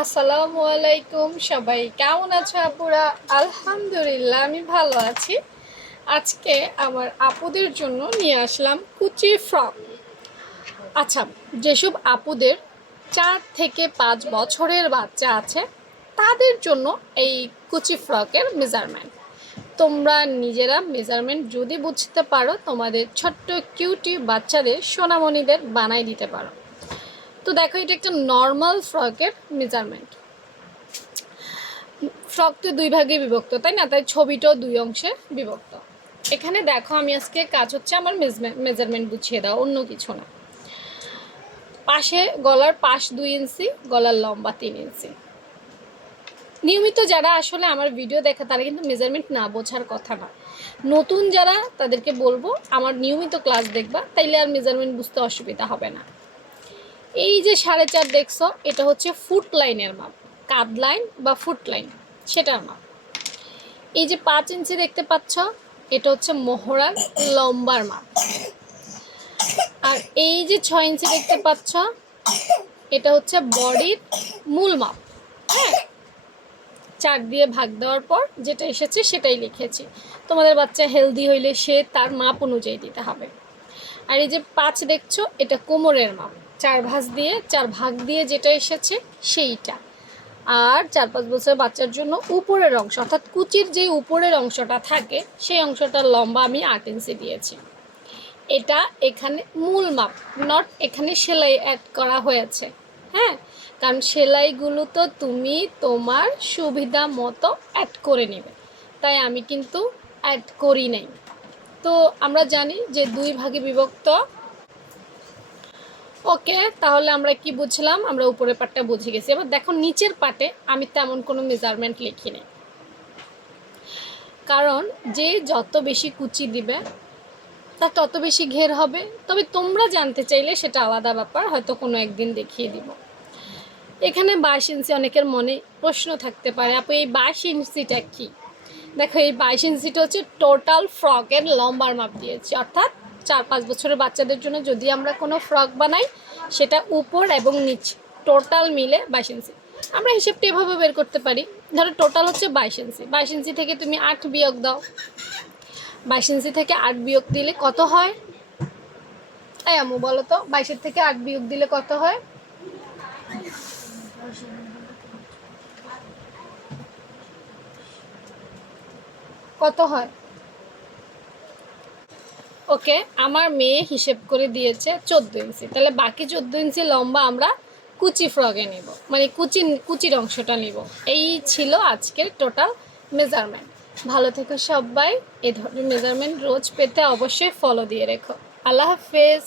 আসসালামু আলাইকুম, সবাই কেমন আছো আপুরা? আলহামদুলিল্লাহ আমি ভালো আছি। আজকে আমার আপুদের জন্য নিয়ে আসলাম কুচি ফ্রক। আচ্ছা, যেসব আপুদের 4 থেকে 5 বছরের বাচ্চা আছে তাদের জন্য এই কুচি ফ্রকের মেজারমেন্ট। তোমরা নিজেরা মেজারমেন্ট যদি বুঝতে পারো, তোমাদের ছোট্ট কিউটি বাচ্চাদের সোনামণিদের বানাই দিতে পারো। তো দেখো, এটা একটা নর্মাল ফ্রকের মেজারমেন্ট। ফ্রক তো 2 ভাগে বিভক্ত, তাই না? তাই ছবিটাও 2 অংশে বিভক্ত। এখানে দেখো, আমি আজকে কাজ হচ্ছে আমার মেজারমেন্ট বুঝিয়ে দাও, অন্য কিছু না। পাশে গলার পাশ 2 ইঞ্চি, গলার লম্বা 3 ইঞ্চি। নিয়মিত যারা আসলে আমার ভিডিও দেখে তারা কিন্তু মেজারমেন্ট না বোঝার কথা না। নতুন যারা, তাদেরকে বলবো আমার নিয়মিত ক্লাস দেখবা, তাইলে আর মেজারমেন্ট বুঝতে অসুবিধা হবে না। এই যে 4.5 দেখছো, এটা হচ্ছে ফুট লাইনের মাপ, কাঁধ লাইন বা ফুট লাইন, সেটার মাপ। এই যে 5 ইঞ্চি দেখতে পাচ্ছ, এটা হচ্ছে মোহরার লম্বার মাপ। আর এই যে 6 ইঞ্চি দেখতে পাচ্ছ, এটা হচ্ছে বডির মূল মাপ। হ্যাঁ, 4 দিয়ে ভাগ দেওয়ার পর যেটা এসেছে সেটাই লিখেছি। তোমাদের বাচ্চা হেলদি হইলে সে তার মাপ অনুযায়ী দিতে হবে। আর এই যে 5 দেখছো, এটা কোমরের মাপ, 4 ভাগ দিয়ে যেটা এসেছে সেইটা। আর 4-5 বছরের বাচ্চার জন্য উপরের অংশ, অর্থাৎ কুচির যে উপরের অংশটা থাকে সেই অংশটার লম্বা আমি 8 ইঞ্চি দিয়েছি। এটা এখানে মূল মাপ, নট এখানে সেলাই অ্যাড করা হয়েছে। হ্যাঁ, কারণ সেলাইগুলো তো তুমি তোমার সুবিধা মতো অ্যাড করে নেবে, তাই আমি কিন্তু অ্যাড করি নাই। তো আমরা জানি যে 2 ভাগে বিভক্ত। ওকে, তাহলে আমরা কি বুঝলাম? আমরা উপরের পাটটা বুঝে গেছি। এবার দেখো, নিচের পাটে আমি তেমন কোনো মেজারমেন্ট লিখিনি, কারণ যে যত বেশি কুচি দিবে তার তত বেশি ঘের হবে। তবে তোমরা জানতে চাইলে সেটা আলাদা ব্যাপার, হয়তো কোনো একদিন দেখিয়ে দিব। এখানে 22 ইঞ্চি, অনেকের মনে প্রশ্ন থাকতে পারে, আপু এই 22 ইঞ্চিটা কি? দেখো, এই 22 ইঞ্চিটা হচ্ছে টোটাল ফ্রকের লম্বার মাপ দিয়েছি। অর্থাৎ 4-5 বছরের বাচ্চাদের জন্য যদি আমরা কোনো ফ্রক বানাই, সেটা উপর এবং নিচ টোটাল মিলে 22 ইঞ্চি। আমরা হিসেবটা এভাবে বের করতে পারি। ধরো টোটাল হচ্ছে 22 ইঞ্চি, 22 ইঞ্চি থেকে তুমি 8 বিয়োগ দাও। 22 ইঞ্চি থেকে 8 বিয়োগ দিলে কত হয়? এই আম্মু বলো তো, 22-এর থেকে 8 বিয়োগ দিলে কত হয়? কত হয়? ওকে, আমার মেয়ে হিসেব করে দিয়েছে 14 ইঞ্চি। তাহলে বাকি 14 ইঞ্চি লম্বা আমরা কুচি ফ্রকে নিব, মানে কুচির অংশটা নিব। এই ছিল আজকের টোটাল মেজারমেন্ট। ভালো থেকো সবাই। এই ধরনের মেজারমেন্ট রোজ পেতে অবশ্যই ফলো দিয়ে রেখো। আল্লাহ হাফেজ।